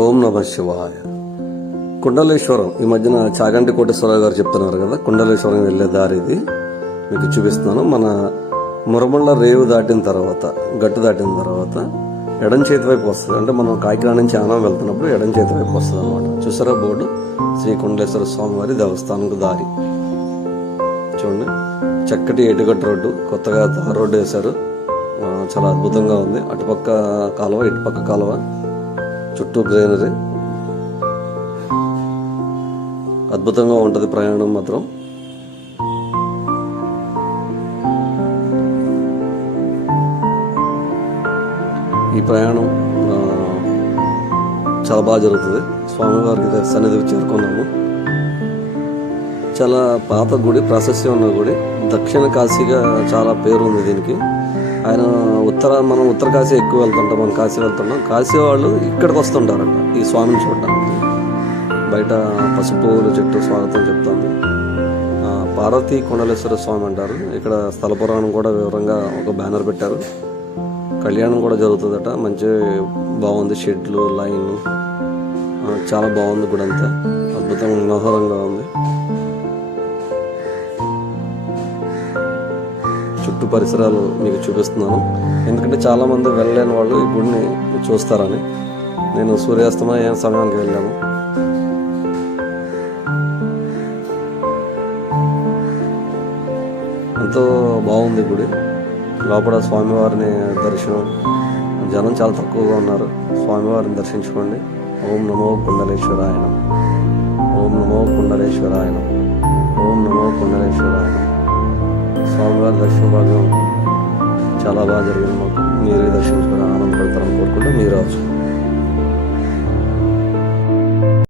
ఓం నమ శివాయ. కుండలేశ్వరం ఈ మధ్యన చాగంటి కోటేశ్వరరావు గారు చెప్తున్నారు కదా, కుండలేశ్వరం వెళ్ళే దారి ఇది మీకు చూపిస్తున్నాను. మన మురమళ్ళ రేవు దాటిన తర్వాత, గట్టు దాటిన తర్వాత ఎడం చేతి వైపు వస్తుంది. అంటే మనం కాకినాడ నుంచి ఆనం వెళ్తున్నప్పుడు ఎడం చేతి వైపు వస్తుంది అనమాట. చూసారా బోర్డు, శ్రీ కుండలేశ్వర స్వామివారి దేవస్థానంకు దారి. చూడండి, చక్కటి ఎటుగట్టు రోడ్డు, కొత్తగా తార్ రోడ్డు వేశారు. చాలా అద్భుతంగా ఉంది. అటుపక్క కాలువ, ఇటుపక్క కాలువ, చుట్టూ గ్రీనరీ. అద్భుతంగా ఉంటుంది ప్రయాణం మాత్రం. ఈ ప్రయాణం చాలా బాగా జరుగుతుంది. స్వామివారికి సన్నిధికి చేరుకున్నాము. చాలా పాత గుడి, ప్రాశస్త్యం ఉన్న గుడి. దక్షిణ కాశీగా చాలా పేరు ఉంది దీనికి. ఆయన మనం ఉత్తర కాశీ ఎక్కువ వెళ్తుంటాం, మనం కాశీ వెళ్తున్నాం. కాశీ వాళ్ళు ఇక్కడికి వస్తుంటారంట ఈ స్వామిని చూడడానికి. బయట పసుపు పువ్వుల చెట్టు స్వాగతం చెప్తుంది. పార్వతీ కుండలేశ్వర స్వామి అంటారు. ఇక్కడ స్థల పురాణం కూడా వివరంగా ఒక బ్యానర్ పెట్టారు. కళ్యాణం కూడా జరుగుతుందట. మంచి బాగుంది, షెడ్లు, లైన్ చాలా బాగుంది. గుడి అంతా అద్భుతంగా మనోహరంగా ఉంది. చుట్టూ పరిసరాలు మీకు చూపిస్తున్నాను, ఎందుకంటే చాలా మంది వెళ్ళలేని వాళ్ళు ఈ గుడిని చూస్తారని. నేను సూర్యాస్తమయ సమయానికి వెళ్ళాను. ఎంతో బాగుంది గుడి. లోపల స్వామివారిని దర్శనం, జనం చాలా తక్కువగా ఉన్నారు. స్వామివారిని దర్శించుకోండి. ఓం నమో కుండలేశ్వరాయన, ఓం నమో కుండలేశ్వరాయన, ఓం నమో కుండలేశ్వరాయన. స్వామివారి దర్శన భాగం చాలా బాగా జరిగింది మాకు. మీరే దర్శించుకొని ఆనందపడతారని కోరుకుంటే మీరు రావచ్చు.